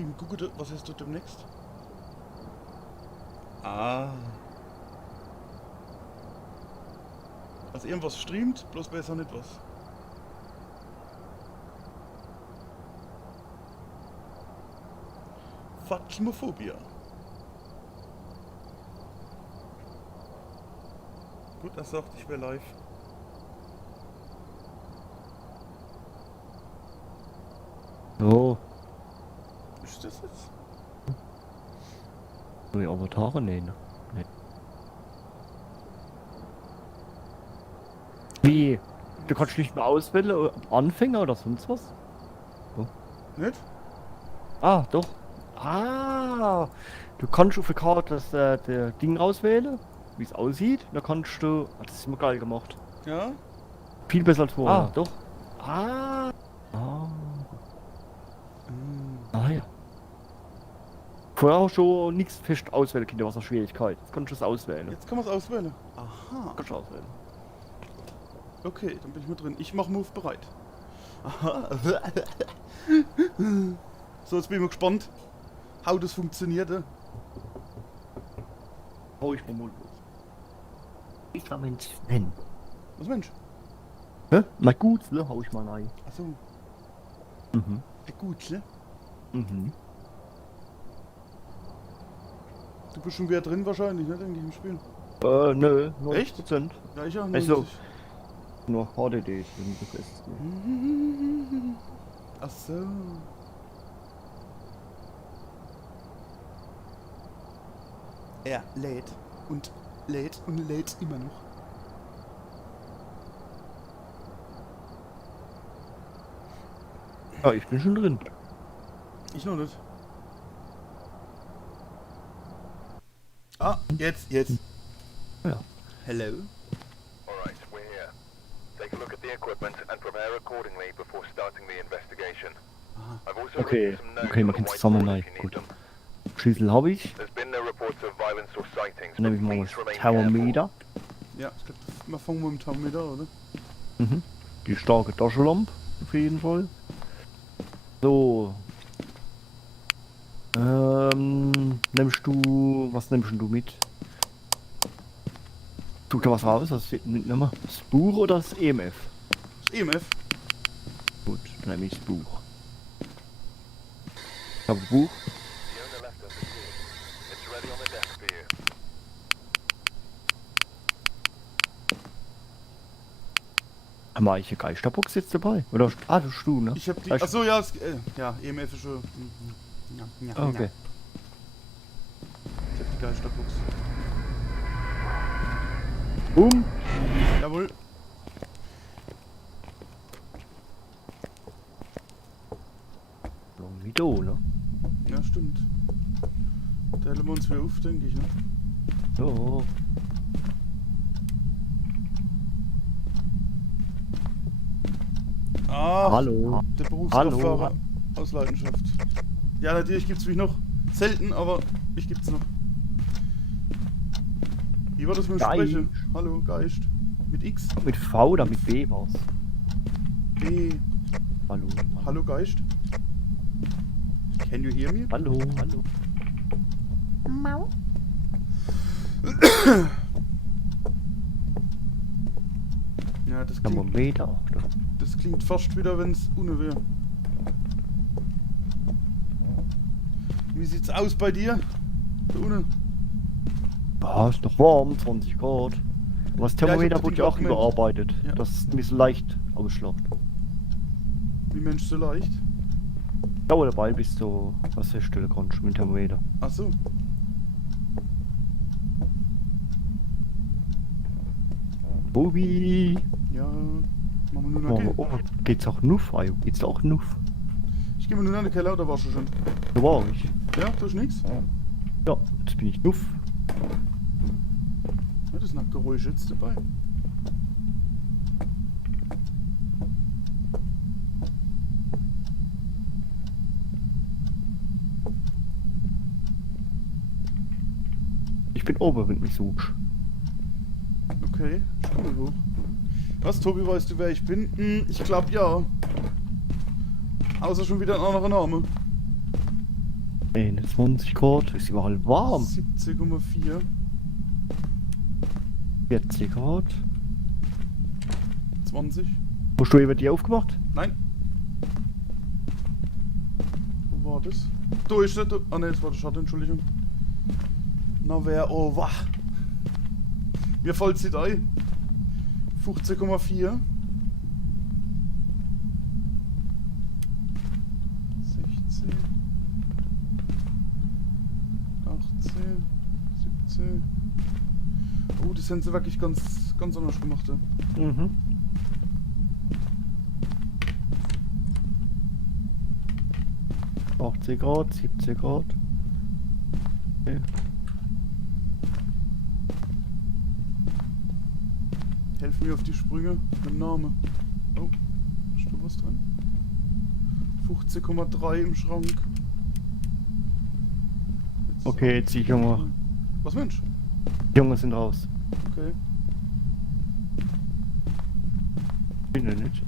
geschrieben. Google, was hast du demnächst? Ah. Also irgendwas streamt, bloß besser nicht was. Phasmophobia. Gut, er sagt, ich wäre live. So. Ist das jetzt? Neue Avatare? Nee, ne? Nee. Wie? Du kannst nicht mehr auswählen, Anfänger oder sonst was? Nicht? Ah, doch. Ah, du kannst auf der Karte der Ding auswählen, wie es aussieht. Da kannst du. Das ist immer geil gemacht. Ja? Viel besser als vorher. Ah, doch. Ah. Ah. Ah ja. Vorher auch schon nichts fest auswählen, Kinder, was Schwierigkeit. Jetzt kannst du es auswählen. Jetzt kann man es auswählen. Aha. Kannst du auswählen. Okay, dann bin ich mit drin. Ich mach Move bereit. Aha. So, jetzt bin ich mal gespannt, how das funktioniert. Hau ich mal los. Ich kann Mensch nennen. Was Mensch? Hä? Na gut, ne? Hau ich mal rein. Achso, Mhm. gut, ne? Mhm. Du bist schon wieder drin wahrscheinlich, ne? Denke ich im Spiel. Nö, 90%. Echt? Ja, ich auch nicht. Also, nur HDD sind das ist. Ach so. Er lädt und lädt und lädt immer noch. Ja, ich bin schon drin. Ich noch nicht. Ah, jetzt. Ja. Hello. Alright, we're here. Take a look at the equipment and prepare accordingly before starting the investigation. I've also Okay. written some notes Okay, man on kann the zusammen whiteboard rein. if you need Gut. them. Schlüssel habe ich. There's been no reports of violence or sightings, Dann nehme but ich mal please das remain careful. Thermometer. Ja, wir fangen mit dem Thermometer, oder? Mhm. Die starke Taschenlampe, auf jeden Fall. So. Was nimmst du mit? Such da was raus, was steht mitnehmen? Das Buch oder das EMF? Das EMF. Gut, dann nehme ich das Buch. Ich habe ein Buch. The owner left us a key. It's ready on the desk for you. Haben wir eigentlich eine Geisterbox jetzt dabei? Oder? Ah, das ist du, ne? Ich hab die. Geist- Achso, ja, ja, EMF ist schon. Ja, Ah, okay. Ich hab die Geisterbox. Boom. Jawohl. Wie du, ne? Ja, stimmt. Da hellen wir uns wieder auf, denke ich, ne? So. Ah, Hallo. der Berufskraftfahrer Hallo. aus Leidenschaft. Ja, natürlich gibt's mich noch. Selten, aber ich gibt's noch. Wie war das mit dem Geist. Sprechen? Hallo, Geist. Mit X? Mit V oder mit B war's? B. Hallo. Hallo, Geist. Can you hear me? Hallo. Hallo. Ja, Thermometer. das klingt fast wieder, wenn's ohne wäre. Wie sieht's aus bei dir? Da ohne? Ah, ist doch warm, 20 Grad. Aber das Ja, ich Thermometer hab wurde das ja auch Ding auch überarbeitet. Ja. Das ist ein bisschen leicht ausgeschlagen. Wie Mensch so leicht? Dauert dabei, bis du was feststellen kannst mit dem Thermometer. Ach so. Bobi! Ja, machen wir nur noch Oh, gehen. geht's auch Nuff? Ah, geht's auch Nuff? Ich gehe mal nur in den Keller, oder warst du schon? Da war ich. Ja, tust nix? Ja, jetzt bin ich Nuff. Ja, das ist nach Geräusch jetzt dabei. Ich bin oben, wenn du mich suchst. Okay, ich komme hoch. Was, Tobi, weißt du, wer ich bin? Ich glaube ja. Außer schon wieder ein anderer Name. 21 Grad, ist überall warm. 17,4. 40 Grad. 20. Hast du eben die aufgemacht? Nein. Wo war das? Da ist er. Ah ne, das war der Schatten, Entschuldigung. Na wer wach. Mir fällt sie ein. 15,4. 16. 18. 17. Oh, das sind sie wirklich ganz anders gemacht. Ja. Mhm. Grad, 17 Grad. Okay. Helf mir auf die Sprünge mit dem Namen. Oh, ist da was drin? 15,3 im Schrank. Jetzt Okay, jetzt die Junge. Was Mensch? Die Junge sind raus. Okay. Bin ich nicht.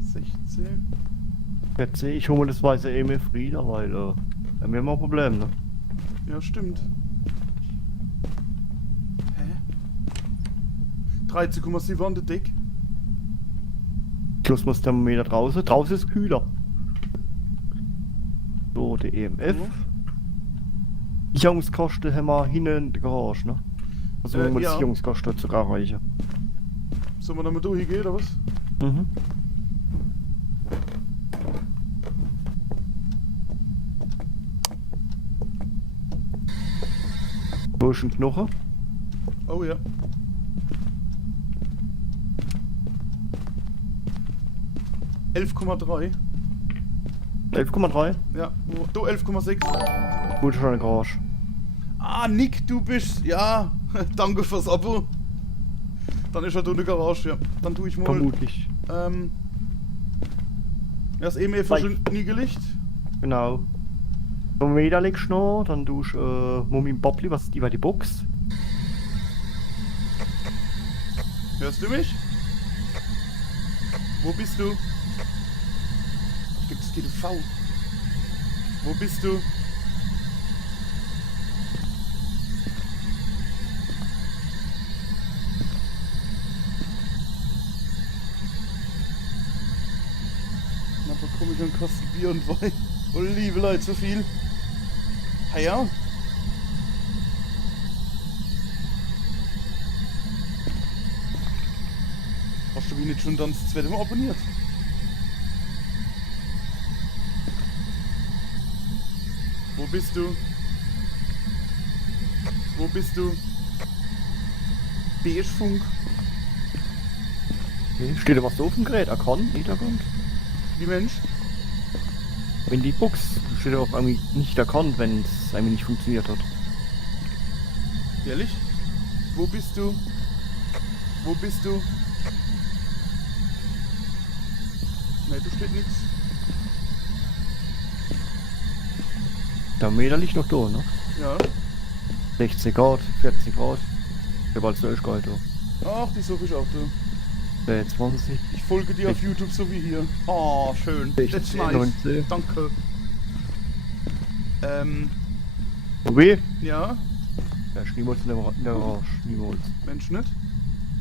16. 40. Ich hole mir das weiße EMF wieder, weil dann haben wir mal ein Problem, ne? Ja, stimmt. Hä? 13,7 an der Deck. Schluss muss Thermometer draußen. Draußen ist kühler. So, der EMF. Ja. Sicherungskosten haben wir hinten in der Garage, ne? Also wir die ja. Sicherungskosten zu erreichen. Sollen wir damit durchgehen, oder was? Mhm. Wo ist ein Knochen? Oh ja. $11,3. 11,3. Ja, du 11,6. Gut, schon eine Garage. Ah, Nick, du bist. Ja, danke fürs Abo. Dann ist er du in der Garage, ja. Dann tue ich mal. Vermutlich. Ja, das EMF hast du nie gelegt. Genau. Thermometer legst du noch, dann tust du Mummi Bobli, was ist die Box? Hörst du mich? Wo bist du? Gibt es GTV? Wo bist du? Na, bekomme ich einen Kasten Bier und Wein. Oh, liebe Leute, so viel. Ah ja. Hast du mich nicht schon dann das zweite Mal abonniert? Wo bist du? Wo bist du? Beigefunk? Okay. Steht da was so auf dem Gerät? Erkannt? Nicht erkannt? Wie Mensch? In die Box steht auch irgendwie nicht erkannt, wenn es irgendwie nicht funktioniert hat. Ehrlich? Wo bist du? Wo bist du? Ne, da steht nichts. Der Meter liegt noch da, ne? Ja. 60 Grad, 40 Grad. Ich hab als durchgehalten. Ach, die Sophie ist auch da. 20. Ich folge dir auf YouTube so wie hier. Oh, schön. That's 16, nice. 19. Danke. Wie? Ja. Ja, ist niemals in der Garage. Niemals. Mensch nicht.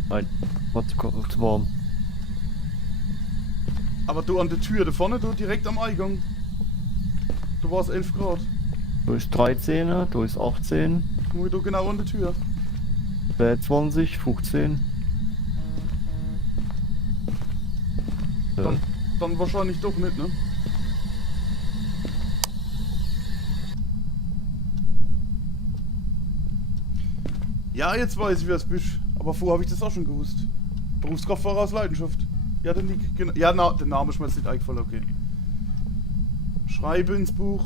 Nein. War zu warm. Aber du an der Tür da vorne, du direkt am Eingang. Du warst 11 Grad. Da ist 13, da ist 18, Guck mal, du genau an der Tür. 20, 15. Dann wahrscheinlich doch nicht, ne? Ja, jetzt weiß ich, wer es bist. Aber vorher habe ich das auch schon gewusst. Berufskraftfahrer aus Leidenschaft. Ja, der Nick. Genau. Ja, der Name ist mir jetzt nicht eingefallen, okay. Schreibe ins Buch.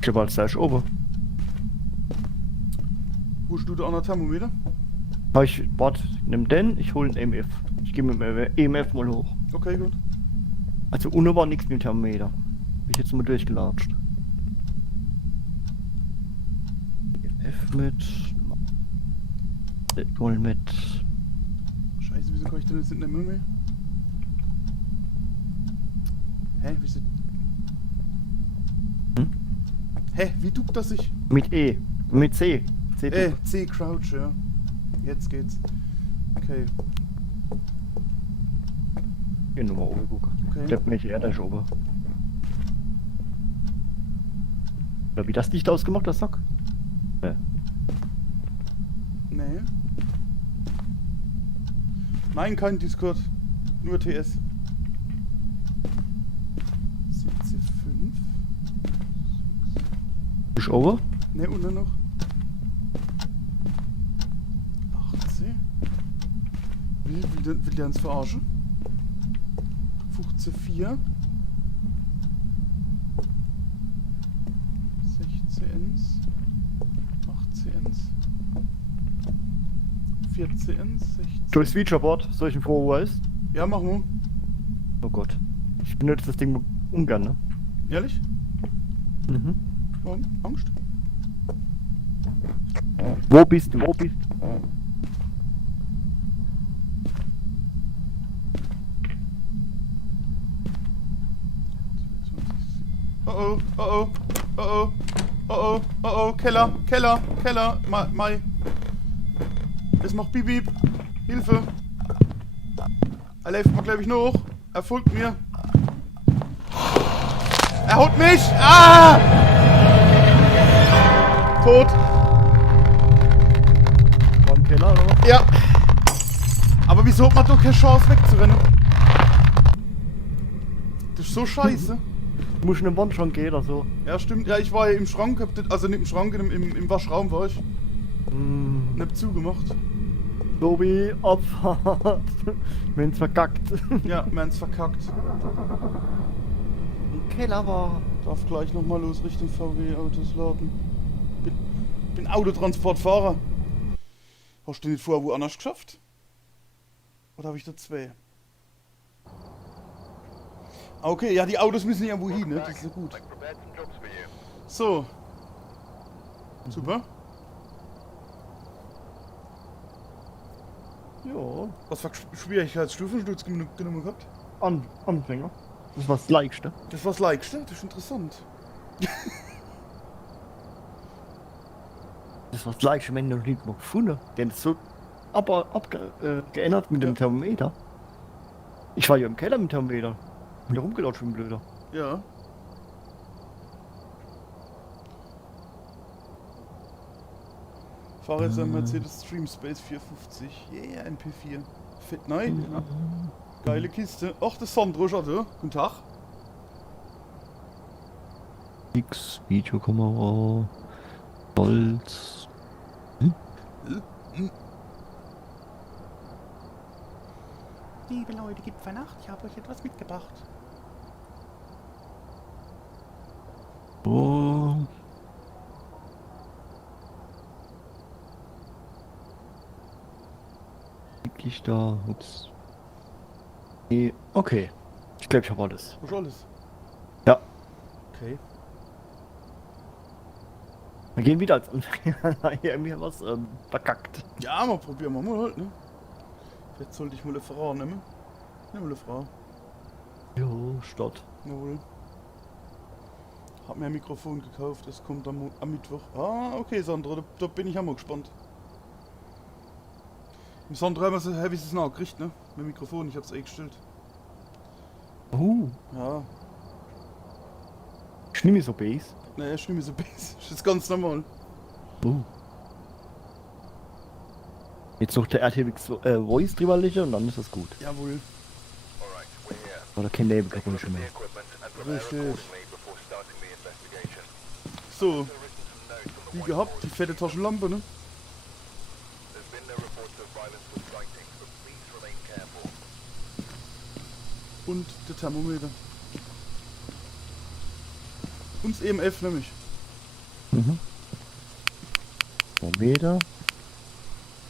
Ich hab als gleich oben. Wo ist du da an der Thermometer? Warte, nimm den, ich hol einen EMF. Ich gehe mit dem EMF mal hoch. Okay, gut. Also unten war nichts mit dem Thermometer. Bin ich jetzt mal durchgelatscht. EMF mit. Ich hol mit. Scheiße, wieso kann ich denn jetzt nicht mehr? Hä, wie sieht... Hm? Hä, wie duckt das sich? Mit E. Mit C. C. C Crouch, ja. Jetzt geht's. Okay. Hier nur mal oben gucken. Okay. Bleibt mich eher da oben. Ja, wie das Licht ausgemacht, das Sack? Ja. Nee. Nein, kein Discord. Nur TS. CC5. Ist over? Ne, unten noch. 18. Will der uns verarschen? 15,4. 16. 18. 14. 16. Durchs Featureboard, soll ich ihn vor US? Ja, machen wir. Oh Gott. Ich benutze das Ding ungern, ne? Ehrlich? Mhm. Warum? Angst? Wo bist du? Wo bist du? Oh oh, oh oh, oh oh, oh oh, oh oh, Keller, Keller, Keller, Mai. Es macht Bip Bip. Hilfe. Er läuft mal, glaube ich, noch. Er folgt mir. Er haut mich! Ah! Tot. War im Keller, oder? Ja. Aber wieso hat man doch keine Chance wegzurennen? Das ist so scheiße. Du musst in den Wandschrank gehen oder so. Ja, stimmt. Ja, ich war ja im Schrank, also nicht im Schrank, im Waschraum war ich. Und hab zugemacht. Tobi, Abfahrt. Wir haben's verkackt. Ja, wir haben's verkackt. Im Keller war. Darf gleich nochmal los Richtung VW-Autos laden. Bin Autotransportfahrer. Hast du nicht vorher woanders geschafft? Oder habe ich da zwei? Ah, okay, ja, die Autos müssen ja wohin, ne? Das ist ja gut. I've prepared some jobs for you. So. Super. Ja. Was für Schwierigkeitsstufen hast du jetzt genommen gehabt? Anfänger. Das war das Leichteste. Das war das Leichteste? Das ist interessant. Das war das Leichteste, wenn du noch nicht mal gefunden. Der ist so geändert mit dem Thermometer. Ich war ja im Keller mit dem Thermometer. Bin da rumgelaufen, schon blöder. Ja. Fahre jetzt ein Mercedes Stream Space 450. Yeah, MP4. Fett neu. Ja. Geile Kiste. Ach, das Sandro schon da. Guten Tag. X, Videokamera, Holz. Liebe Leute, gibt's Nacht? Ich habe euch etwas mitgebracht. Oh. Wirklich da. Ups. Nee, okay. Ich glaube, ich habe alles. Hast du alles? Ja. Okay. Wir gehen wieder als Anfänger. Irgendwie was verkackt. Ja, mal probieren wir mal halt, ne? Jetzt sollte ich mal eine Frau nehmen. Nimm mal eine Frau. Jo, Start. Jawohl. Hab mir ein Mikrofon gekauft, das kommt am Mittwoch. Ah, okay, Sandra, da bin ich auch mal gespannt. Im Sandra haben wir so heavy es noch gekriegt, ne? Mit dem Mikrofon, ich hab's eh gestellt. Ja. Ich nehme so Bass. Naja, ich nehme so Bass. Das ist ganz normal. Jetzt noch der RTX Voice drüber legen und dann ist das gut. Jawohl. Alright, we're here. Oder kein Label Take a look schon at the mehr. equipment and prepare Richtig. accordingly before starting the investigation. So, Also written some notes on the wie whiteboard. gehabt, die fette Taschenlampe, ne? There's been no reports of violence or sightings, but please remain careful. Und der Thermometer. Und das EMF nämlich. Mhm. Thermometer.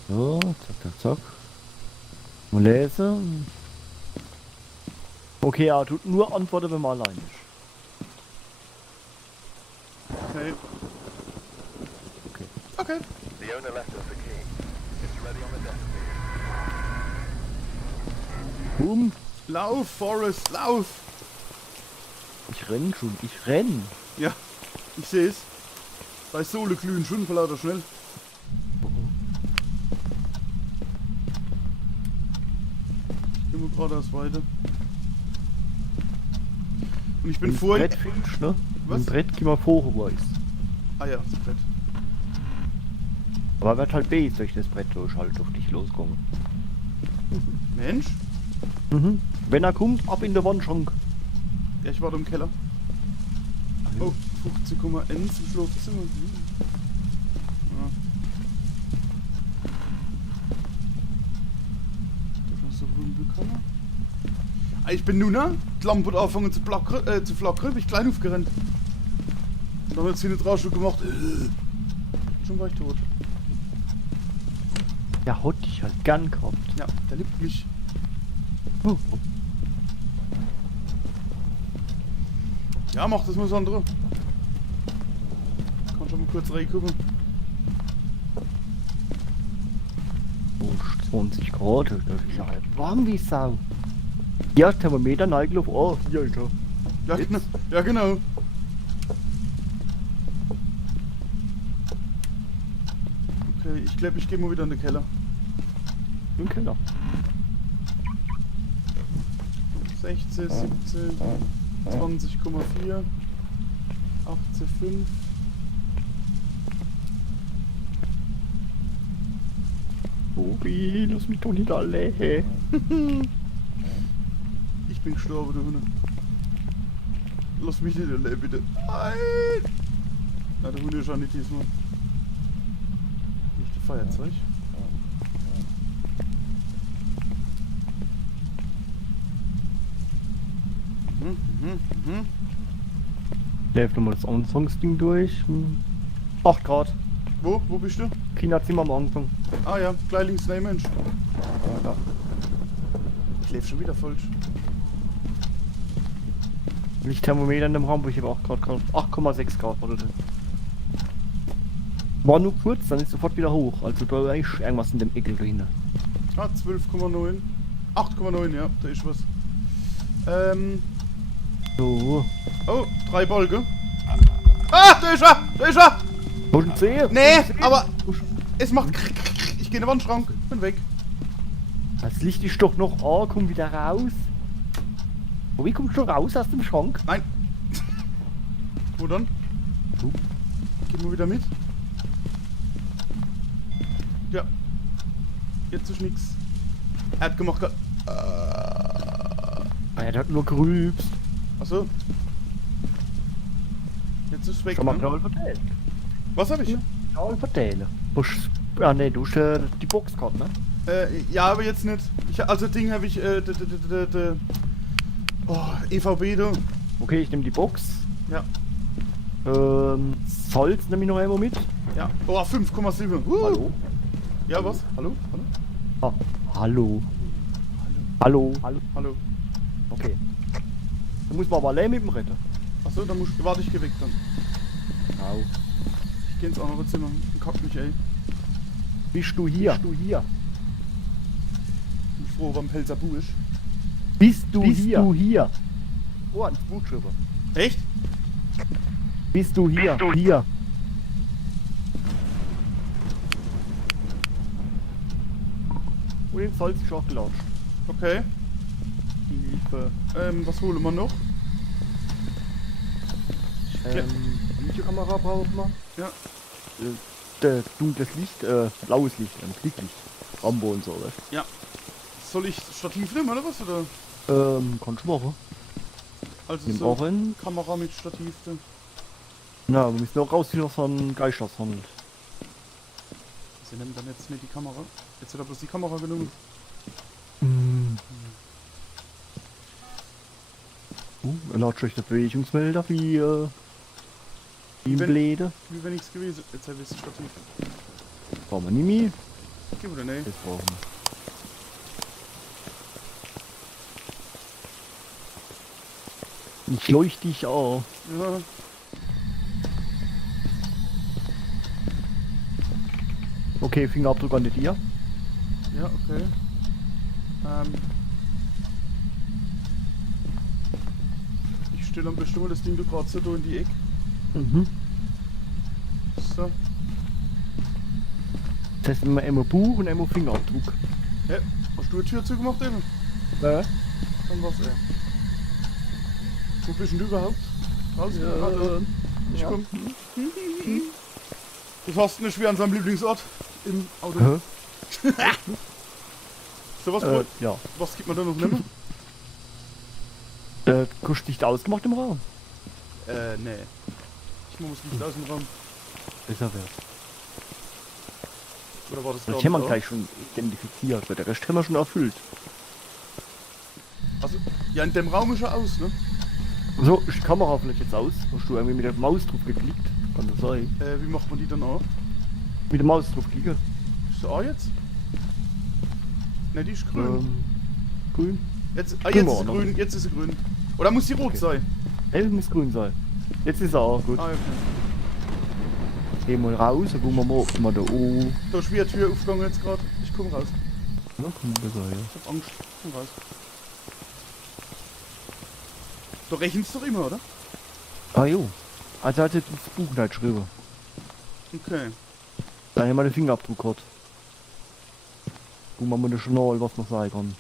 So, zack, zack, zack. Mal lesen. Okay, ja, tut nur antworten, wenn man allein ist. Okay. Okay. Okay. The owner left us the key. It's ready on the desk for you. Boom. Lauf, Forrest, lauf! Ich renn schon, ich renn. Ja, ich sehe es. Bei Sohle glühen schon lauter schnell. Ich gehe mal geradeaus weiter. Und ich bin Wenn vorhin... Brett findest, ne? Was? Ein Brett gehen wir vorwärts. Ah ja, das Brett. Aber wird halt besser durch das Brett durch halt auf dich losgegangen. Mensch? Mhm. Wenn er kommt, ab in der Wandschrank. Ja, ich warte im Keller. Oh, 15,1 im Schlafzimmer. Ja. Da ist noch so Rümpelkammer. Ah, ich bin nun, ne? Die Lampe hat angefangen zu flackern, bin ich klein aufgerannt. Und dann hat sie eine Draufschule gemacht. Schon war ich tot. Der hat dich halt gern gehabt. Ja, der liebt mich. Ja, mach das mal so andere. Kann schon mal kurz reingucken. Oh, 20 Grad, das ist ja halt warm wie Sau. Ja, Thermometer neigen auf. Oh, hier, Alter. Ja, Jetzt? genau. Ja, genau. Okay, ich glaube, ich gehe mal wieder in den Keller. Im Keller. 16, 17, 20,4, 18,5. Tobi, lass mich doch nicht alle. Ich bin gestorben, du Hunde. Lass mich nicht allein, bitte. Nein! Na, der Hunde ist auch nicht diesmal. Nicht das Feuerzeug. Mhm. Läuft nochmal das Anfangsding durch. 8 Grad. Wo bist du? Kinderzimmer am Anfang. Ah ja, gleich links neben Mensch. Ja. Ich lebe schon wieder falsch. Lichtthermometer in dem Raum, wo ich habe 8 Grad gehabt. 8,6 Grad war da drin. War nur kurz, dann ist sofort wieder hoch. Also da ist irgendwas in dem Eckel drin. Ah, 12,9. 8,9, ja, da ist was. So. Oh, 3 Balken. Ah, da ist er! Da ist er! Wo ist der? Nee, aber es macht... Ich gehe in den Wandschrank. Bin weg. Das Licht ist doch noch an, komm wieder raus. Wie kommst du raus aus dem Schrank? Nein. Wo dann? Du? Gehen wir wieder mit. Ja. Jetzt ist nix. Er hat gemacht... Er hat nur gerübst. Achso. Jetzt ist es weg, Kann man ne? klar verteilen. Was hab ich? Klar verteilen. Ah ne, du hast die Box gehabt, ne? Ja, aber jetzt nicht. Also Ding habe ich... EVB, du. Okay, ich nehme die Box. Ja. Salz nehme ich noch einmal mit. Ja. Oh, 5,7. Hallo? Ja, was? Hallo? Hallo? Ah, hallo. Hallo. Hallo. Hallo. Okay. Da muss man aber allein mit dem Retter. Achso, dann muss... Warte, ich geh weg dann. Genau. Ich geh ins andere Zimmer und kack mich, ey. Bist du hier? Bist du hier? Ich bin froh, beim Pelzer Bu ist. Bist du hier? Oh, ein Blutschipper. Echt? Bist du hier? Hier. Und den Salz ist auch gelauscht. Okay. Hilfe. Was holen wir noch? Videokamera brauchen wir. Ja. Dunkles Licht, blaues Licht, Blicklicht. Rambo und so, weißt Ja. Soll ich Stativ nehmen oder was? Oder? du? Kannst du machen. Also Nimm so auch einen. Kamera mit Stativ. Dann. Na, wir müssen auch rausziehen aus so einem Geistershandel. Sie nehmen dann jetzt nicht die Kamera. Jetzt hat er bloß die Kamera genommen. Er laut schlechter Bewegungsmelder wie im Wenn- Bläde. Wie wenn nichts gewesen. Jetzt habe ich das Stativ. Brauchen wir nicht mehr. Gib oder ne? Das brauchen wir. Ich leuchte dich an. Ja. Okay, Fingerabdruck an dir. Ja, okay. Ich stelle am besten mal das Ding gerade so da in die Ecke. Mhm. So. Das heißt immer Buch und einmal Fingerabdruck. Ja. Hast du die Tür zugemacht eben? Ja. Dann war's er. Wo bist denn du überhaupt? Draußen? Ja. Ich Ja. komm. Du hast nicht wie an seinem Lieblingsort im Auto. Hä? So was, Ja. was gibt man da noch nimmer? Kostet nicht ausgemacht im Raum. Nee. Ich muss nicht aus dem Raum. Besser wert. Oder war das Das gar haben wir nicht gleich schon identifiziert, weil der Rest haben wir schon erfüllt. da? Also, ja, in dem Raum ist er aus, ne? So, ist die Kamera vielleicht jetzt aus? Hast du irgendwie mit der Maus drauf geklickt? Kann das sein? Wie macht man die dann auch? Mit der Maus drauf klicken? Ist sie auch jetzt? Ne, die ist grün. Grün? Jetzt, grün jetzt war ist sie noch. grün, jetzt ist sie grün. Oder muss sie rot Okay. sein? Es muss grün sein. Jetzt ist er auch gut. Ah, okay. Gehen wir raus, dann gucken wir mal, ob wir da oben. Da ist wie eine Tür aufgegangen jetzt gerade. Ich komm raus. Ja, kann besser, ja. Ich hab Angst. Komm raus. Du rechnest doch immer, oder? Ah jo. Also hat jetzt das Buch nicht geschrieben. Okay. Da haben wir den Fingerabdruck gehabt. Gucken wir mal den Journal, was man sagen kann.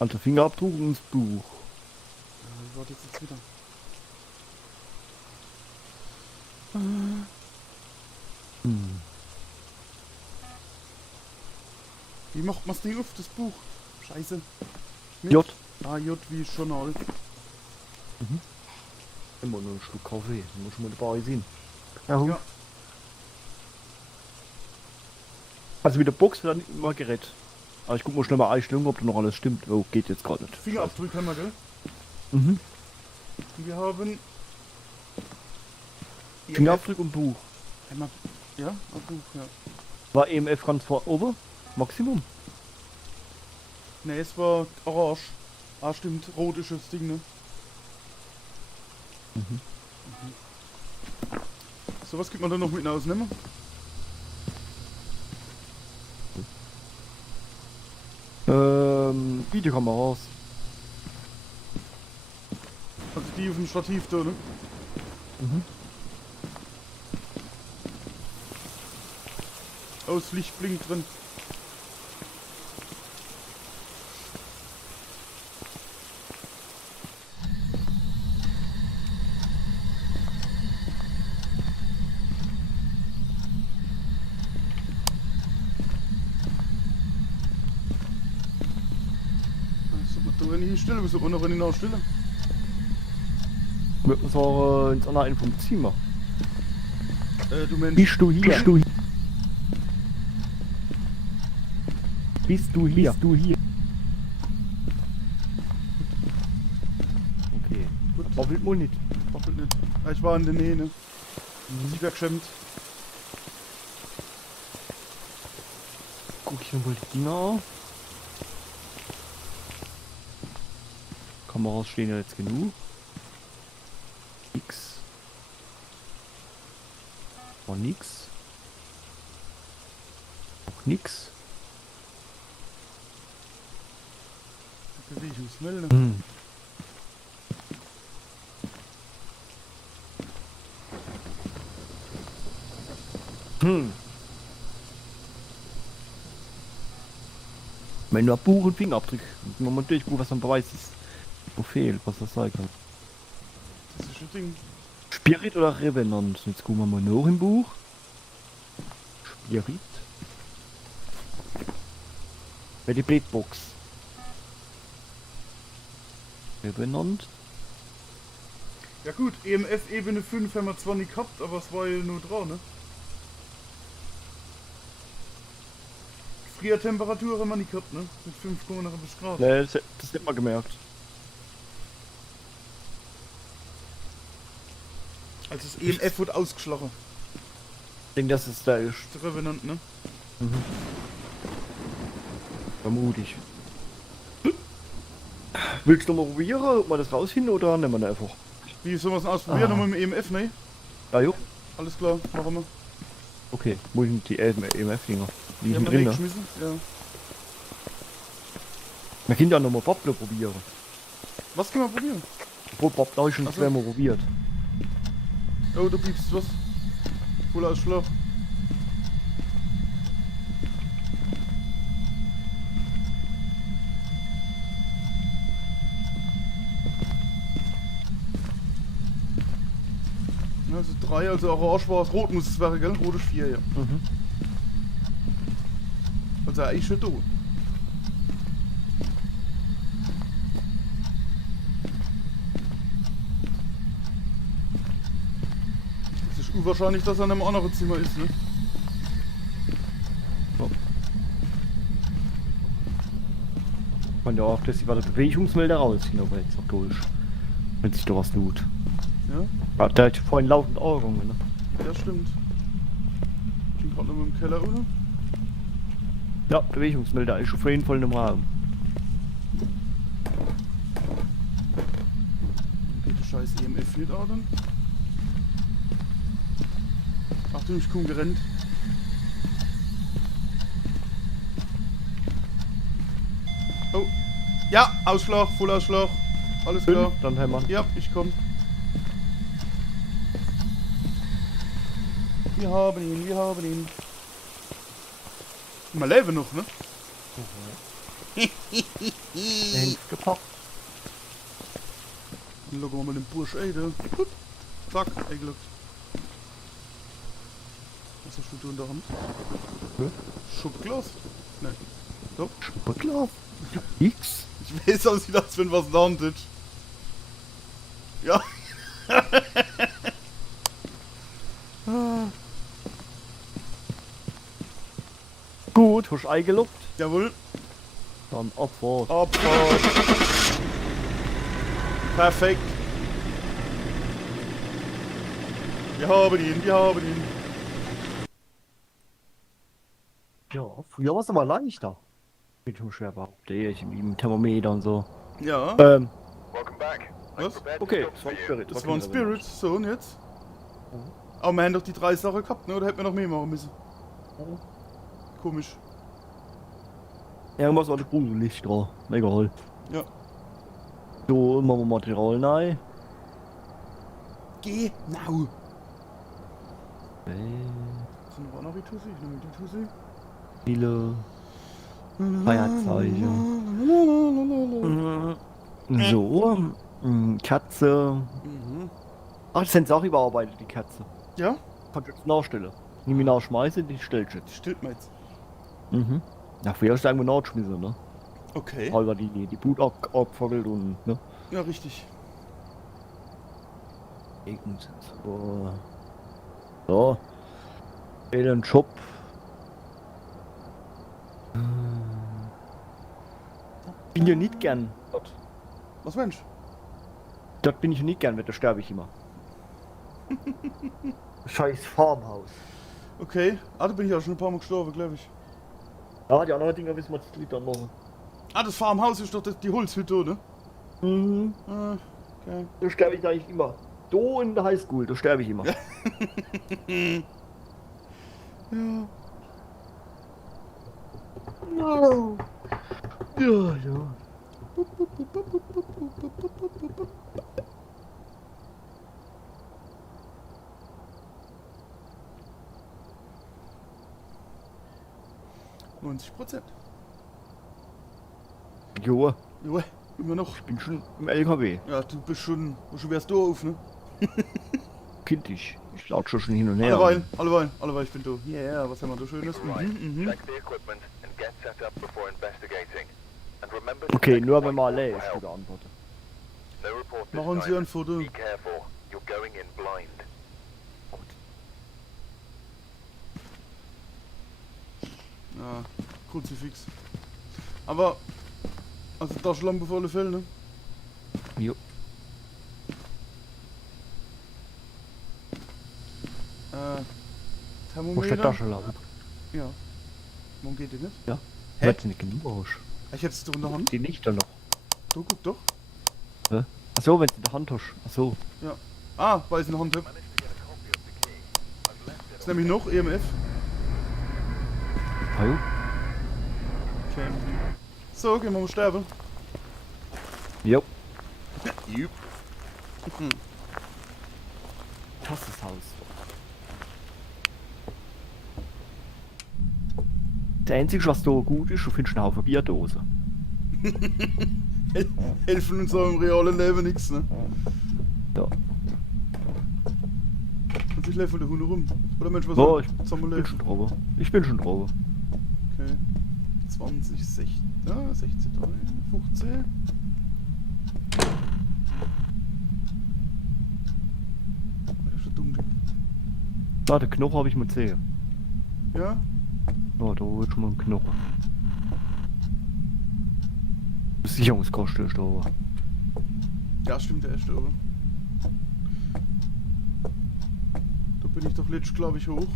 Also Fingerabdruck und das Buch. Ich warte jetzt wieder. Hm. Wie macht man das Ding auf, das Buch? Scheiße. Mit? J. Ah, J wie Journal. Immer nur ein Stück Kaffee. Da muss man dabei sehen. Ja. Ja. Also mit der Box wird dann immer gerettet. Aber ich guck mal schnell mal Einstellungen, ob da noch alles stimmt. Oh, geht jetzt gerade nicht. Fingerabdruck haben wir, gell? Mhm. Und wir haben... Fingerabdruck und Buch. Einmal... Ja? Ah, Buch, ja. War EMF ganz vor oben? Maximum. Ne, es war orange. Ah, stimmt. Rot ist das Ding, ne? Mhm. So, was gibt man da noch mit ausnehmen? Videokameras. Also die auf dem Stativ da, ne? Mhm. Oh, das Licht blinkt drin. Da eine hinstellen, was soll man noch eine nachstellen? Würde man sagen, ins andere vom Zimmer. Du meinst... Bist du hier? Bist du hier? Bist du hier? Bist du hier? Okay. Gut. Waffelt man nicht. Waffelt nicht. Ah, ich war in der Nähe, ne? Ich wär geschämt. Guck ich nochmal die Dinger an. Kameras stehen ja jetzt genug. Nix. War nix. Auch nix. Bewegungsmelder. Hm. Hm. Wenn du ein Buch und Fingerabdruck, wenn man durchguckt, was am Beweis ist. Wo fehlt, was das sein kann. Das ist ein Ding. Spirit oder Revenant? Jetzt gucken wir mal noch im Buch. Spirit. Bei die Blätbox. Revenant. Ja gut, EMF Ebene 5 haben wir zwar nicht gehabt, aber es war ja nur dran, ne? Friertemperatur haben wir nicht gehabt, ne? Mit 5,9 Grad. Ne, das hätte man gemerkt. Also das EMF wird ausgeschlagen. Ich denke, das ist da ist. Der Revenant, ne? Vermutlich. Willst du mal probieren, ob wir das rausfinden oder nehmen wir das einfach? Wie soll man es ausprobieren? Nochmal mit EMF, ne? Ja, jo. Alles klar, machen wir. Okay, wo sind die EMF-Dinger? Die Die haben sind wir drin, ne? weggeschmissen, ja. Man kann ja nochmal Bobble probieren. Was können wir probieren? Brotbob, da hab ich schon Ach so. zweimal probiert. Oh, du piepst was. Voll aus Schlaf. Ja, also 3, also orange war es, rot muss es werden, gell? Rot ist 4, ja. Mhm. Also eigentlich schon da. Es ist unwahrscheinlich, dass er in einem anderen Zimmer ist, ne? Kann ja auch, dass sie bei der Bewegungsmelder rausziehen, aber jetzt noch durch. Wenn sich da was tut. Ja, Ja, der hat vorhin laufend Augen, ne? ja stimmt. Ich bin gerade noch im Keller, oder? Ja, Bewegungsmelder ist auf jeden Fall im Raum. Dann geht der scheiß EMF nicht an dann. Achtung, ich komm gerannt. Oh. Ja, Ausschlag, Vollausschlag. Alles klar. Dann haben wir. Ja, ich komm. Wir haben ihn, wir haben ihn. Wir leben noch, ne? Gepackt. Dann schauen wir mal den Bursch ein, da. Hup. Zack, eingeloggt. Was hast du in der Hand? Schubglas? Nein. Doch. Schubglas? X? Ich weiß auch nicht, als wenn was in der Hand ist. Ja. Gut, hast du eingeloggt? Jawohl. Dann Abfahrt. Abfahrt. Perfekt. Wir haben ihn, wir haben ihn. Ja, früher war es aber leichter. Mit dem Schwerbehaupte, ich mit dem Thermometer und so. Ja. Welcome back. I'm Was? prepared to Okay, talk das for war ein you. Spirit. Das war ein Spirit. So, und jetzt? Aber wir haben doch die 3 Sachen gehabt, ne? Oder hätten wir noch mehr machen müssen? Komisch. Irgendwas war der gruselig dran. Egal. Ja. So, machen wir Material rein. Genau. Sind wir auch noch die Tussi? Ich nehme die Tussi. Viele Feierzeichen. So, Katze. Mhm. Ach, das sind auch überarbeitet, die Katze. Ja? Kannst du jetzt nachstellen. Nimm ihn nachschmeißen, die stellst du jetzt. Stimmt mir jetzt. Mhm. Ja, früher hast du irgendwo nachgeschmissen, ne? Okay. Halber die Blut abgefackelt und, ne? Ja, richtig. Irgend so. So. Den Job. Bin ja nicht gern dort. Was Mensch? Dort bin ich ja nicht gern, weil da sterbe ich immer. Scheiß Farmhaus. Okay. Ah, da bin ich auch schon ein paar Mal gestorben, glaube ich. Ja, die anderen Dinger wissen wir jetzt nicht dann machen. Ah, das Farmhaus ist doch die Holzhütte, oder? Mhm. Ah, okay. Da sterbe ich eigentlich immer. Do in der Highschool, da sterbe ich immer. Ja. No. Ja, ja. %. Joa, Ja, immer noch. ich bin schon im LKW. Ja, du bist schon wärst du auf, ne? Kindisch. Ich latsche schon hin und her. Alleweil, ich bin da. Yeah, was haben wir da Schönes? Right. Mhm. Check the equipment and get set up before investigating. And remember Okay, to nur check wenn man the alle point ist, for die help. Antworten. No report this Machen Sie time. ein Foto. Be careful. You're going in blind. Ja, Kruzifix. Aber, also Taschenlampe auf alle Fälle, ne? Jo. Wo ist der Thermometer. Taschenlampe? Ja. Warum geht die nicht? Ja. Hä? Hört sie nicht genug aus. Ich hätte es doch in der Hand. Die Lichter noch. Du, guck doch. Achso, wenn sie in der Hand hast. Achso. Ja. Ah, weil ich es in der Hand habe. Managed to get a copy of the key. I've left it Das ist nämlich noch EMF. Ah, jo. Okay. So, gehen wir mal sterben. Jo. Jupp. Das ist das Haus. Das Einzige, was da gut ist, du findest einen Haufen Bierdose. Helfen uns auch im realen Leben nichts, ne? Ja. Und ich laufe der Hunde rum. Oder Mensch, was Ja, soll ich zusammen bin laufen? schon drüber. Ich bin schon drüber. Okay. 20, 16, 16, 15. Das ist schon dunkel. Da, den Knochen habe ich mal gesehen. Ja? Ja, da wird schon mal ein Knochen. Sicherungskosten ist da aber. Ja, stimmt, der erste oben. Da bin ich doch letztens, glaube ich, hoch.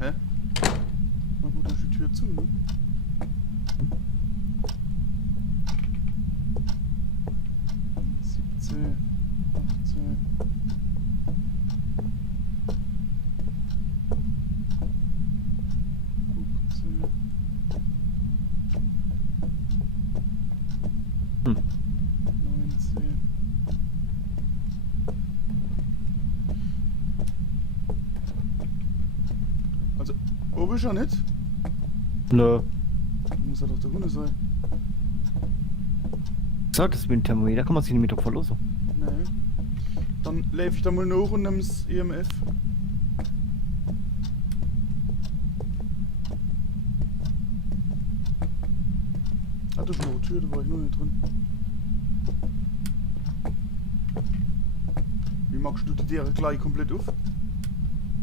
Hä? Na gut, dann ist die Tür zu, ne? Siebzehn, 18. Hm. 19. Also, oben ist er nicht? Nö. Muss er doch da unten sein. Sag, das mit dem Thermometer kann man sich nicht mehr drauf verlassen. Nee. Dann laufe ich da mal nach und nehme das EMF. Ah, da ist noch eine Tür, da war ich noch nicht drin. Wie machst du die Tiere gleich komplett auf?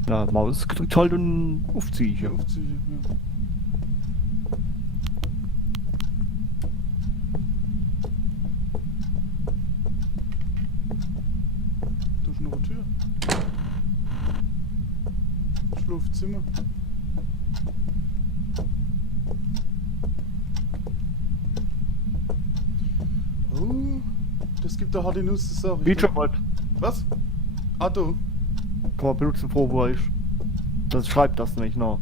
Ja, Maus gedrückt halt und aufziehe ich. Ja. Aufziehe, ja. Da ist noch eine Tür. Schlafzimmer. Oh, das gibt da harte Nuss, das sag ich. Feature Mod Was? Ah, du. kann man benutzen, wo ist. Das schreibt das nämlich noch.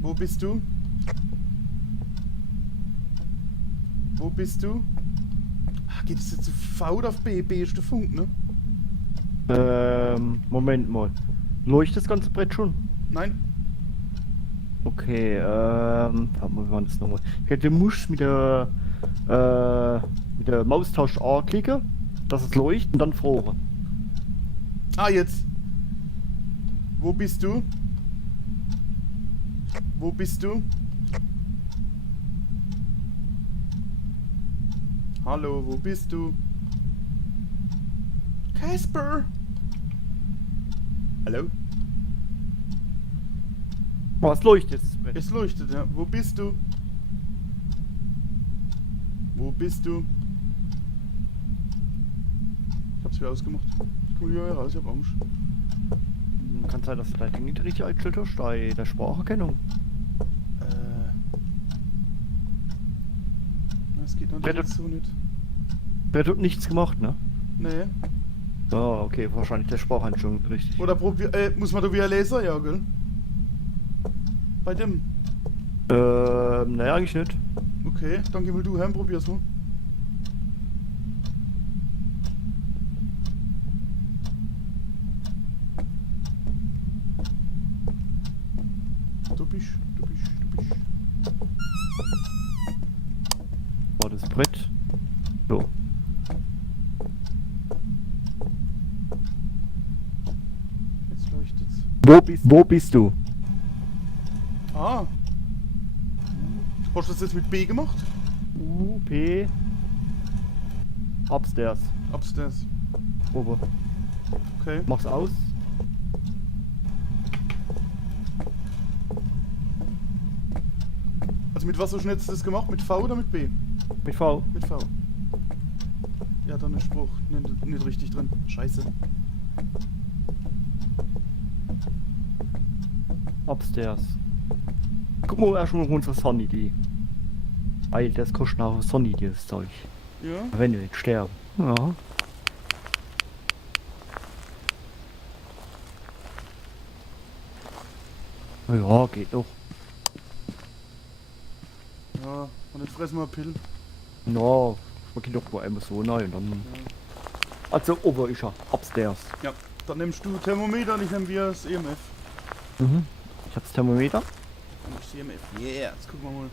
Wo bist du? Wo bist du? Ah, geht es jetzt auf V oder auf B? B ist der Funk, ne? Moment mal. Leuchtet das ganze Brett schon? Nein? Okay, warte mal, wie war das nochmal? Okay, du musst mit der Maustaste A klicken, dass es leuchtet und dann froren. Ah, jetzt. Wo bist du? Wo bist du? Hallo, wo bist du? Casper! Hallo? Oh, es leuchtet das Brett. Es leuchtet, ja. Wo bist du? Wo bist du? Ich hab's wieder ausgemacht. Ich komm wieder raus, ich hab Angst. Kann sein, dass du dein Ding nicht richtig eingestellt hast, der Spracherkennung. Das geht Brett- natürlich so nicht. Brett hat nichts gemacht, ne? Nee. Oh, okay, wahrscheinlich der Spracheinstellung richtig. Oder muss man da wieder lesen, ja, gell? Bei dem. Ne, eigentlich nicht. Okay, dann geh mal du heim, probier's mal. Du bist. War das Brett? So. Jetzt leuchtet's. Wo bist du? Ah. Hast du das jetzt mit B gemacht? P. Upstairs. Upstairs. Ober. Okay. Mach's aus. Also mit was hast du jetzt das gemacht? Mit V oder mit B? Mit V. Mit V. Ja, dann ist Spruch nicht richtig drin. Scheiße. Upstairs. Guck mal erstmal auf unsere Sonny-Idee. Weil das kostet auch Sonny, dieses Zeug. Ja? Wenn wir nicht sterben. Ja. Ja, geht doch. Ja, und jetzt fressen wir eine Pille. No, wir gehen doch mal einmal so rein und dann. Also ober ist er, upstairs. Ja, dann nimmst du Thermometer und ich nehme wir das EMF. Mhm. Ich hab das Thermometer. Und das EMF. Yeah, jetzt gucken wir mal.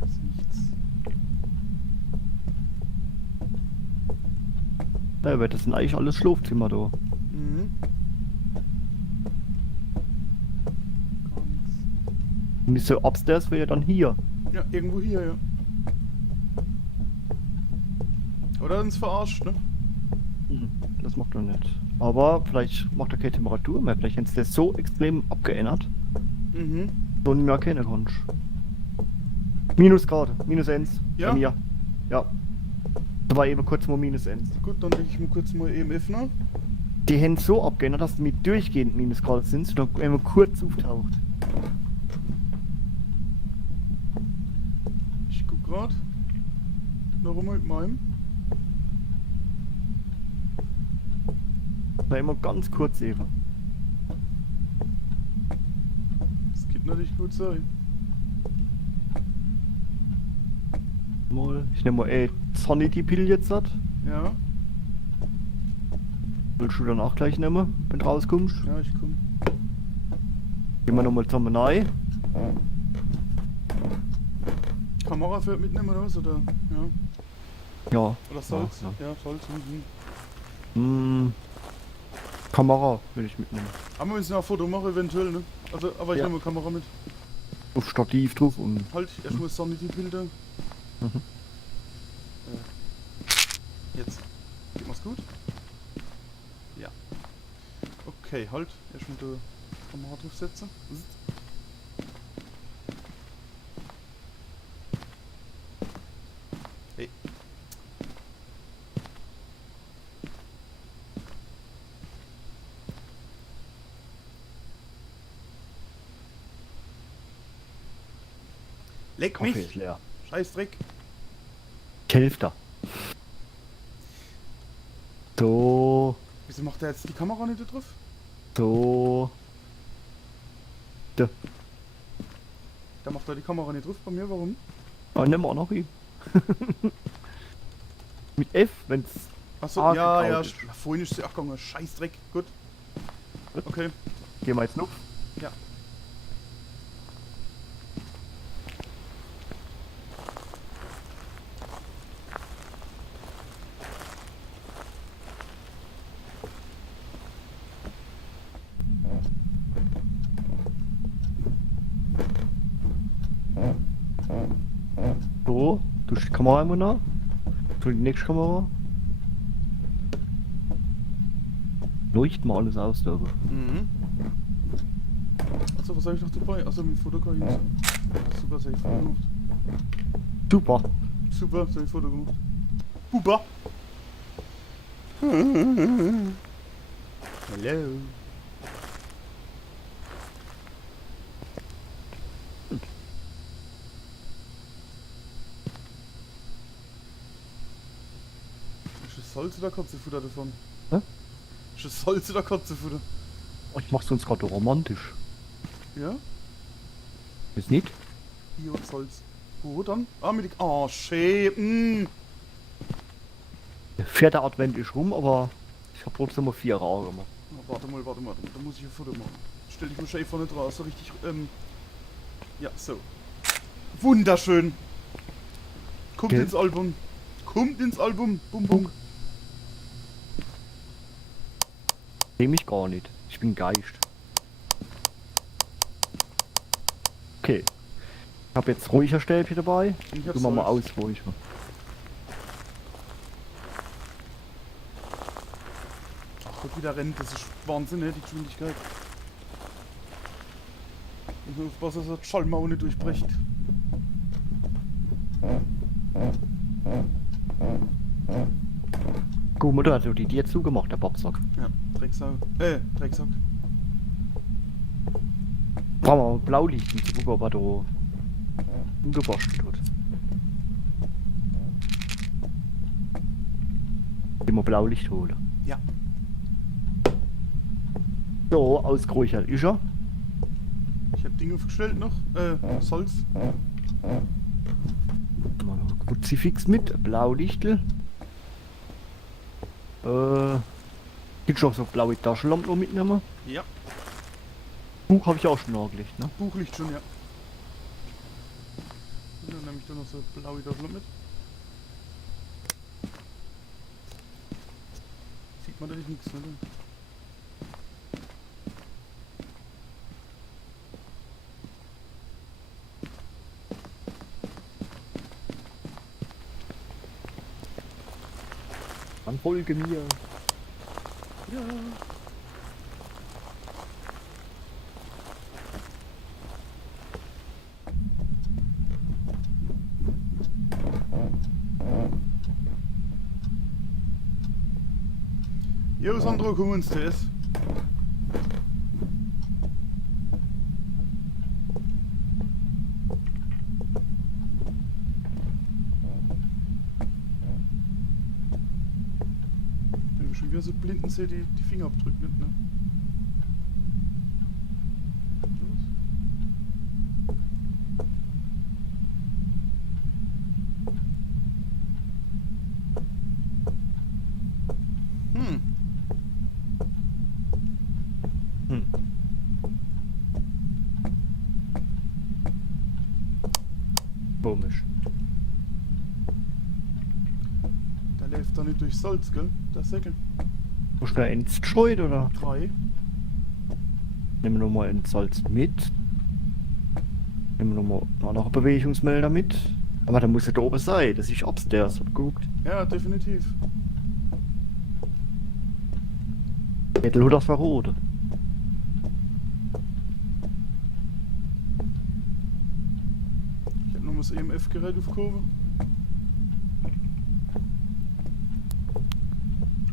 Das ist nichts. Ja, aber das sind eigentlich alles Schlafzimmer da. Mhm. Gar nichts. Und so upstairs wäre ja dann hier. Ja, irgendwo hier, ja. Oder uns verarscht, ne? Das macht er nicht. Aber vielleicht macht er keine Temperatur mehr. Vielleicht ist der so extrem abgeändert, Mhm. so nicht mehr erkennen kannst. Minusgrad, -1. Ja? Bei mir. Ja. Da war eben kurz mal -1. Gut, dann leg ich mir kurz mal EMF nach. Die Hände so abgeändert, dass die mit durchgehend Minusgrad sind und dann einmal kurz auftaucht. Ich guck grad. Noch einmal mit meinem. Da immer ganz kurz eben. Das könnte natürlich gut sein. Mal, ich nehme mal Sanity-Pill jetzt hat. Ja, Willst du dann auch gleich nehmen, wenn du rauskommst? ja, ich komm. Gehen wir nochmal zusammen rein. Kamera für mitnehmen oder was? Oder? Ja. Ja. Oder Salz? Ja, Ja, Salz. Mhm. Kamera will ich mitnehmen. Aber wir müssen ja ein Foto machen, eventuell, ne? Also, aber ich Ja. nehme Kamera mit. Auf Stativ drauf und. Halt, erst mal Sanity-Bilder. Mhm. Jetzt. Geht mal's gut? Ja. Okay, halt. Erstmal die Kamera draufsetzen. Hey. Leck Kaffee mich! ist leer. Scheiß Dreck! Hälfte. So. Wieso macht er jetzt die Kamera nicht da drauf? So. Da. Da macht er die Kamera nicht drauf bei mir, warum? Ah, nimm auch noch ihn. Mit F, wenn's. Achso, Ah, ja, geklaut ja, ist. vorhin ist sie auch gegangen. Scheiß Dreck, gut. Gut. Okay, Gehen wir jetzt noch. ja. So. Du die Kamera immer nach. Tu die nächste Kamera. Leucht mal alles aus da. Mhm. Achso, was habe ich noch dabei? Achso, mit Foto kann ich nicht. Ja, super, das hab ich Foto gemacht. Super. Super, das hab ich Foto gemacht. Buba! Hello. Ist das Salz oder Kotzefutter davon? Hä? Ist das Salz oder Kotzefutter? Oh, ich mach's uns gerade romantisch. Ja? Ist nicht? Hier und Salz. Wo dann? Ah, mit die... Oh, schön. Der 4. Advent ist rum, aber ich hab trotzdem mal 4 Rauch gemacht. Oh, warte mal. Da muss ich ein Foto machen. Stell dich mal schön vorne drauf. So richtig, ja, so. Wunderschön. Kommt Gell? ins Album. Kommt ins Album. Bum, bum. Nehme ich gar nicht. Ich bin Geist. Okay. Ich habe jetzt ruhiger Stäbchen dabei. Ich hab Tun wir mal aus Salz. ruhiger. Ach, wird wieder rennt. Das ist Wahnsinn, ne? Die Geschwindigkeit. Ich muss aufpassen, dass der Schallmauer nicht durchbricht. Gut, Mutter hat die Tür zugemacht, der Boxsack. Ja, Drecksack. Drecksack. Brauchen wir mal Blaulicht, um zu gucken, ob er da umgewaschen tut. Immer Blaulicht holen. Ja. So, ausgeräuchert ist er. Ich habe Dinge aufgestellt noch. Salz. Mal noch ein Kruzifix mit, Blaulichtel. Gibt's auch so blaue Taschenlampen noch mitnehmen? Ja. Buch habe ich auch schon nachgelegt, ne? Buchlicht schon, ja. Und dann nehme ich da noch so blaue Taschenlampe mit. Sieht man da nicht nichts, ne? Dann folge mir. Ja. Jo, Sandro, komm uns das. Wenn wir schon wieder so blinden sehen, die Fingerabdrücke nicht, ne? Hm. Komisch. Der läuft da nicht durch Salz, gell? Der Säckel. Hast du da entstreut oder? 3. Nehmen wir nochmal ein Salz mit. Nehmen wir nochmal noch einen Bewegungsmelder mit. Aber da muss er da oben sein, das ist upstairs, hab geguckt. Ja, definitiv. Mittel hat das verroten. Ich hab noch das EMF-Gerät aufgehoben.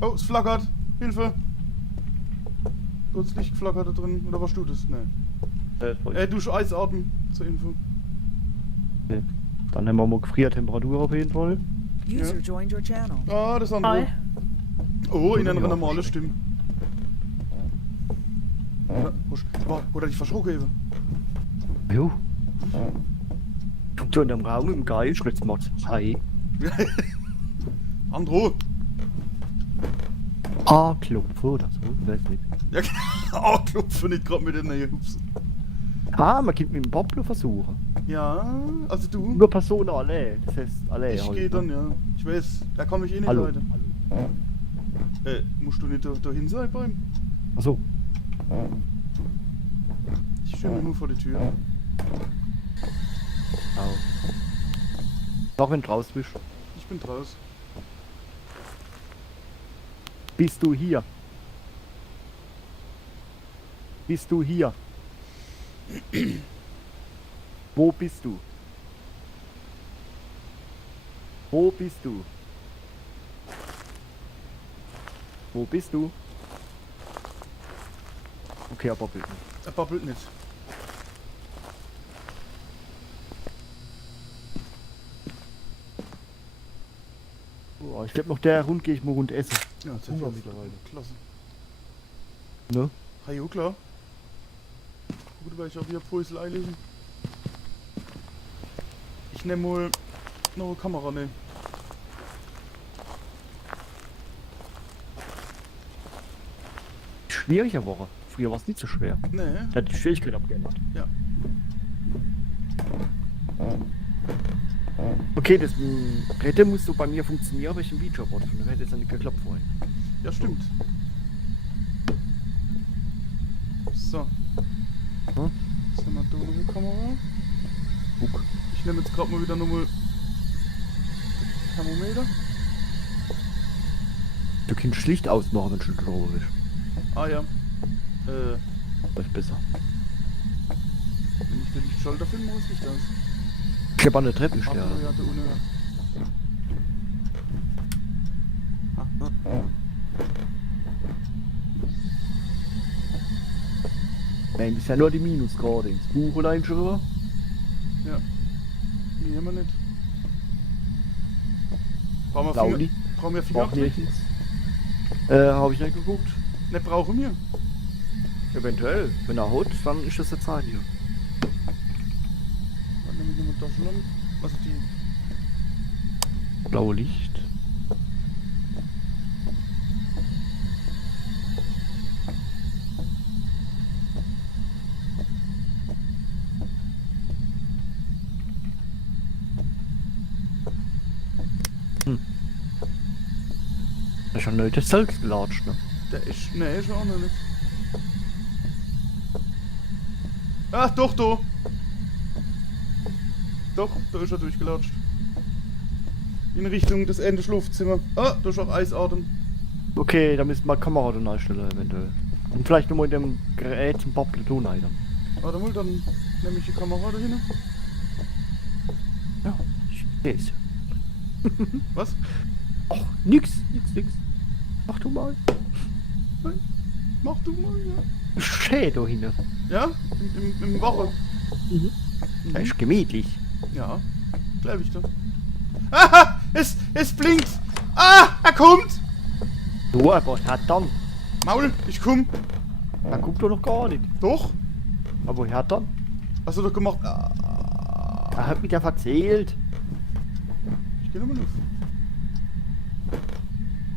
Oh, es flackert. Hilfe! Kurz Licht flackert da drin. Oder warst du das? Nee. Du Eisarten zur Info. Okay. Dann haben wir mal Gefriertemperatur auf jeden Fall. User joined your channel. Ah, das andere. Hi. Oh, in einer Ja, normalen Stimme. Oder dich verschrocken eben. Jo. Du in dem Raum im Geil, Schritzmod. Hi. Andro! A-Klopf oder so, weiß nicht. Ja, oh, klopfe nicht gerade mit den Hups. Ah, man kann mit dem Pablo versuchen. Ja, also du. Nur Personen alle, das heißt alle. Ich halt, gehe ne? dann, ja. Ich weiß, der kann mich eh nicht Hallo. leiden. Musst du nicht dahin sein beim? Achso. Ich stehe nur vor die Tür. Auch wenn du raus bist. Ich bin draus. Bist du hier? Bist du hier? Wo bist du? Wo bist du? Wo bist du? Okay, aber bitte. Er babbelt nicht. Oh, ich glaube noch der Rund gehe ich mal rund essen. Ja, das Hunger ist mittlerweile. klasse. Ne? Hi, jo, klar. Gut, weil ich auch wieder Pulsel einlegen. Ich nehme mal noch eine Kamera, ne. Schwierige Woche. Früher war es nicht so schwer. Ne, Da hat die Schwierigkeit abgeändert. ja. Okay, das Rette muss so bei mir funktionieren, aber ich ein Videoboard von der hätte jetzt nicht geklappt vorhin. Ja, stimmt. So. Hm? Was haben wir da noch eine Kamera? Guck. Ich nehme jetzt gerade mal wieder nochmal Thermometer. Du kannst schlicht ausmachen, wenn du schon drauf bist. Ah ja. Das ist besser. Wenn ich den Lichtschalter finde, muss ich das. Ich hab an der Treppe Ach, stehen. ja, da unten. Nein, das ist ja nur die Minusgrade. Ins Buch oder ein schon. Ja. Nee, haben wir nicht. Brauchen wir Lauli. Brauchen wir Braucht Fingerabdrücke? nirgends. Habe ich nicht geguckt. Nicht brauchen wir. Eventuell. Wenn er haut, dann ist das eine Zahl hier. Dann nehme ich nochmal Taschenlampe. Also die. Blaue Licht. Das ist schon nicht das selbst gelatscht, ne? Der ist. Ne, ist er auch noch nicht. Ach, doch, da! Doch, da ist er durchgelatscht. In Richtung des Ende Schlafzimmer. Ah, da ist auch Eisarten. Okay, da müssen wir Kamera dann einstellen eventuell. Und vielleicht nur mal in dem Gerät zum Platon rein. Warte mal, dann nehme ich die Kamera da hin. Ja, ich seh's. Was? Ach, nix. Mach du mal. Nein, mach du mal, ja. Schä da hin. Ja? Im Woche. Das ist gemütlich. Ja, bleib ich da. Aha! Es blinkt! Ah! Er kommt! Du, aber ja dann. Maul, ich komm! Da kommt doch noch gar nicht. Doch? Aber ja dann. Hast du doch gemacht. Er hat mich ja verzählt. Ich geh nochmal auf.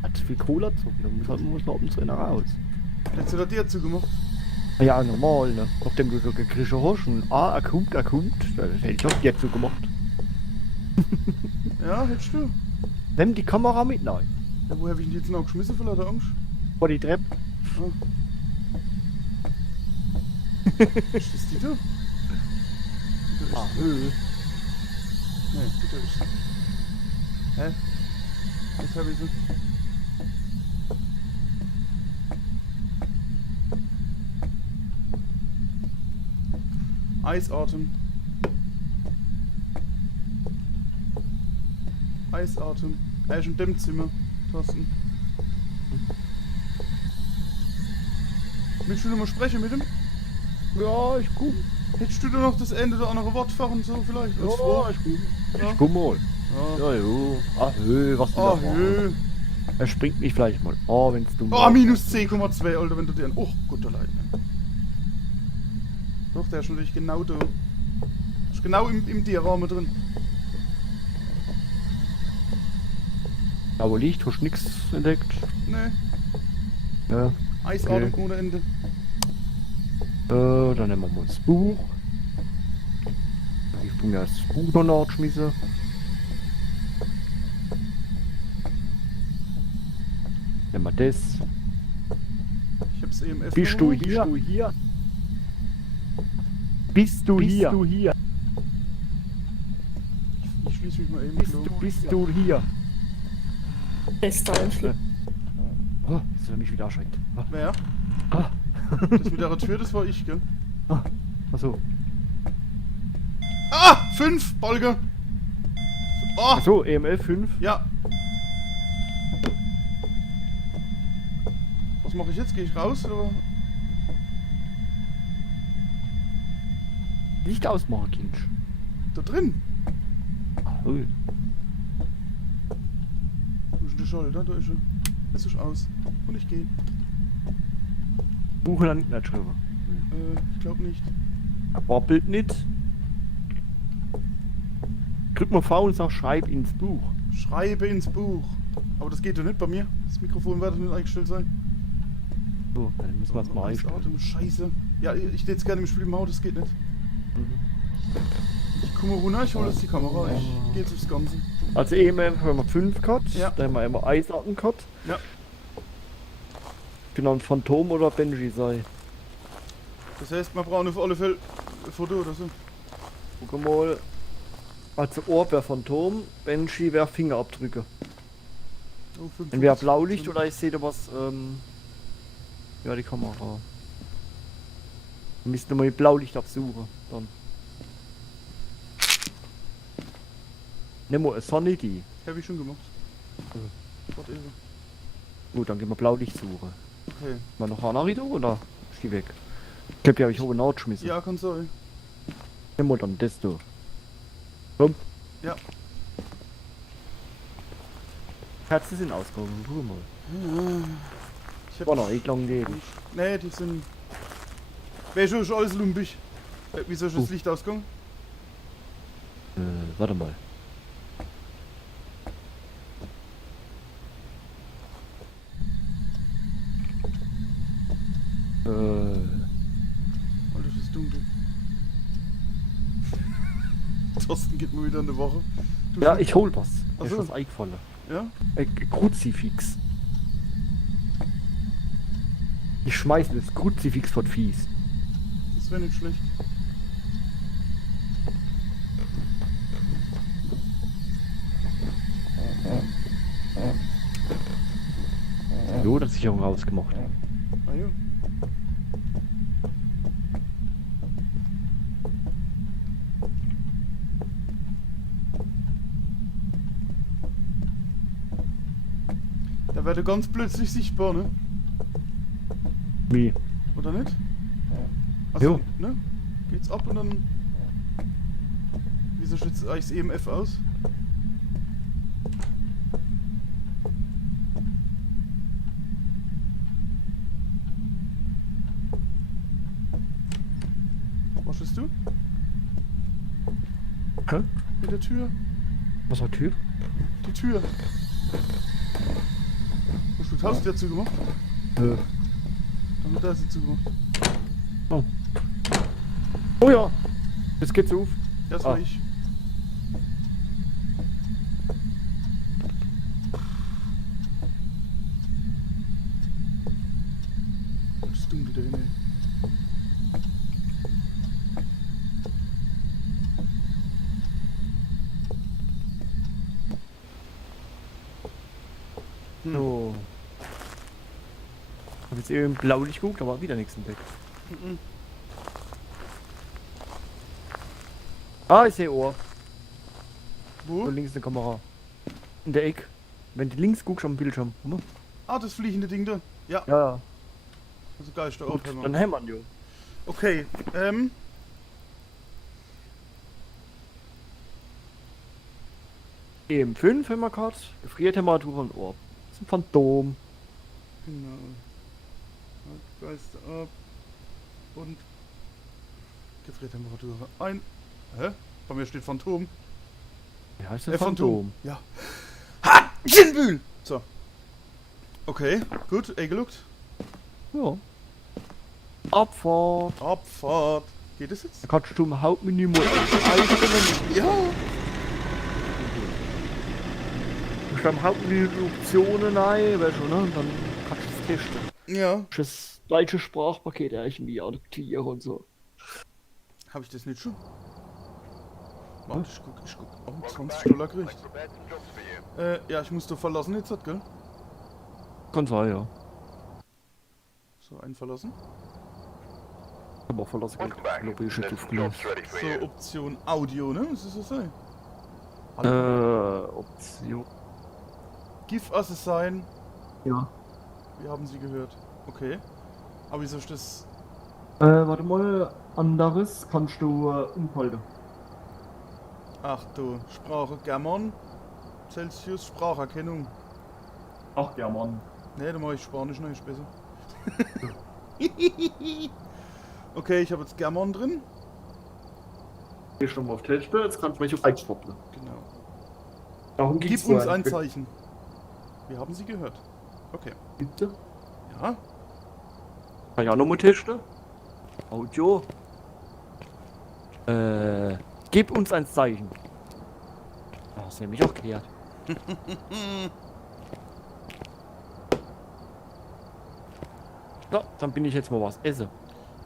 Hat viel Cola zu. Da muss man oben drin raus. Jetzt hat er dir zugemacht. Ja, normal, ne? Nachdem du so gekriegt hast und er kommt. Das hätte ich auch dir zugemacht. Ja, hättest du. Nimm die Kamera mit, nein. Ja, wo hab ich denn die jetzt noch geschmissen vor lauter Angst? Vor die Treppe. Ist das die da? Die da Ah, ist. Nee, die da ist. Hä? Jetzt hab ich sie. Eisarten. Eisarten. Er ist in dem Zimmer, Thorsten. Willst du noch mal sprechen mit ihm? Ja, ich guck. Hättest du da noch das Ende der anderen Wort fahren, so vielleicht? Als Frau? ich guck. Ja. Ich guck mal. Ja. Ja, jo. Ach, was du Ah, da machst. jö. Er springt mich vielleicht mal. Oh, wenn's du. Oh, minus 10,2, Alter, wenn du dir... Oh, guter Leid. Doch, der ist natürlich genau da. Ist genau im Diorama drin. Aber Licht, hast du nix entdeckt? Ne, Ja. Eisarten Okay. ohne Ende. Dann nehmen wir mal das Buch. Ich bin ja das Buch noch nachgeschmissen. Nehmen wir das. Ich hab's EMF. Bist du hier? Bist du hier? Ich schließe mich mal eben. Bist du hier? Bester Einfluss. Oh, jetzt hat er mich wieder erschreckt. Wer? Ah. Das mit der Tür, das war ich, gell? Achso. Ah! 5! Bolge! Oh! Achso, EMF 5. Ja. Was mache ich jetzt? Gehe ich raus oder? Licht ausmachen, Kind. Da drin? Oh. Wo ist denn der Schalter? Da ist er. Jetzt ist aus. Und ich gehe. Buch lang nicht drüber. Ich glaube nicht. Wappelt nicht. Drück mal V und sag Schreib ins Buch. Schreibe ins Buch. Aber das geht doch nicht bei mir. Das Mikrofon wird doch nicht eingestellt sein. So, dann müssen wir es mal einstellen. Atem, Scheiße. Ja, ich hätte jetzt gerne im Spiel im Haus, das geht nicht. Ich komme runter, ich hole jetzt die Kamera. Ich gehe jetzt aufs Ganze. Also EMF haben wir 5 gehabt. Ja. Dann haben wir immer Eisarten gehabt. Ja. Genau, ein Phantom oder Benji sei. Das heißt, wir brauchen auf alle Fälle ein Foto oder so. Guck mal. Also Ohr wäre Phantom, Benji wäre Fingerabdrücke. Oh, 5, Entweder Blaulicht oder ich sehe da was, ja, die Kamera. Wir müssen mal mit Blaulicht absuchen, dann. Nehmen wir eine Sanity. Habe ich schon gemacht. Whatever. Gut, dann gehen wir Blaulicht suchen. Okay. Mal noch einer wieder oder ist die weg? Ich glaube, die habe ich oben nachgeschmissen. Ja, kann sein. Nehmen wir dann das da. Komm. Ja. Herzen sind ausgegangen, guck mal. Ich hab War noch nicht lang leben. Nee, die sind. Wäre schon alles lumpig. Wieso ist das Licht ausgegangen? Warte mal. Alter, es ist dunkel. Thorsten geht mal wieder eine Woche. Du Ja, ich hol was. Ach Mir ist so. was eingefallen. Ja? Kruzifix. Ich schmeiß das Kruzifix von Fies. Das wäre nicht schlecht. Jo, das Sicherung rausgemacht. Ah ja. Da werde ganz plötzlich sichtbar, ne? Wie? Oder nicht? Jo. Ne? Geht's ab und dann. Wieso schützt eigentlich das EMF aus? Was bist du? Hä? Mit der Tür? Was war Typ? Die Tür. Hast du die Haustür zugemacht? Damit da ist sie zugemacht. Oh. Oh ja. Jetzt geht's auf. Das war Ah. ich. Das ist dunkel da hinten. So. Hab jetzt eben blaulich geguckt, aber wieder nichts entdeckt. Mhm. Ah, ich sehe Ohr. Wo? So links eine Kamera. In der Ecke. Wenn du links guckst am Bildschirm. Guck mal. Ah, das fliegende Ding da. Ja, Ja, also Geister gut. aufhämmern. Dann hämmern, jo. Okay, EM5 haben wir gehabt. Gefriertemperatur und Ohr. Das ist ein Phantom. genau. Geister ab. Und Gefriertemperatur ein. Hä? Bei mir steht Phantom. Ja, ist ein Phantom. Ja. Ha! Ginbühl! So. Okay, gut, eingeloggt. Ja. Abfahrt. Abfahrt. Geht es jetzt? Da kannst du im Hauptmenü mal einstellen. Ja. Du musst am Hauptmenü die Optionen ein, weißt du, ne? Und dann kannst du es testen. Ja. Das deutsche Sprachpaket irgendwie adaptieren und so. Habe ich das nicht schon? Warte, ich guck. Oh, Welcome 20 back. Dollar kriegt. I've prepared some jobs for you. Ja, ich muss doch verlassen jetzt, gell? Kann sein, ja. So, einen verlassen. Aber auch verlassen Welcome back. glaube ich, There's schon some früh. jobs ready for So, you. Option Audio, ne? Was ist das sein? Option. Give us a sign. Ja. Wir haben sie gehört. Okay. Aber wieso ist das... Warte mal, anderes kannst du umhalten. Ach du, Sprache German. Celsius Spracherkennung. Ach ja, Mann. Ne, da mache ich Spanisch noch, ist besser. Okay, ich habe jetzt German drin. Geh schon mal auf Telspiel, jetzt kannst du mich auf einschwoppen. Genau. Darum Gib ging's uns vorher. ein Zeichen. Wir haben sie gehört. Okay. Bitte? Ja. Kann ich auch noch mal testen? Audio. Gib uns ein Zeichen. Das ist nämlich auch geklärt. So, dann bin ich jetzt mal was essen.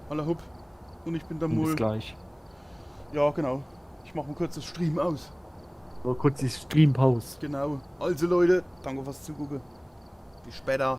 Aller Hup. Und ich bin der Und bis Mull. gleich. Ja, genau. Ich mache mal kurz das Stream aus. So, kurz die Streampause. Genau. Also Leute, danke fürs Zugucken. Bis später.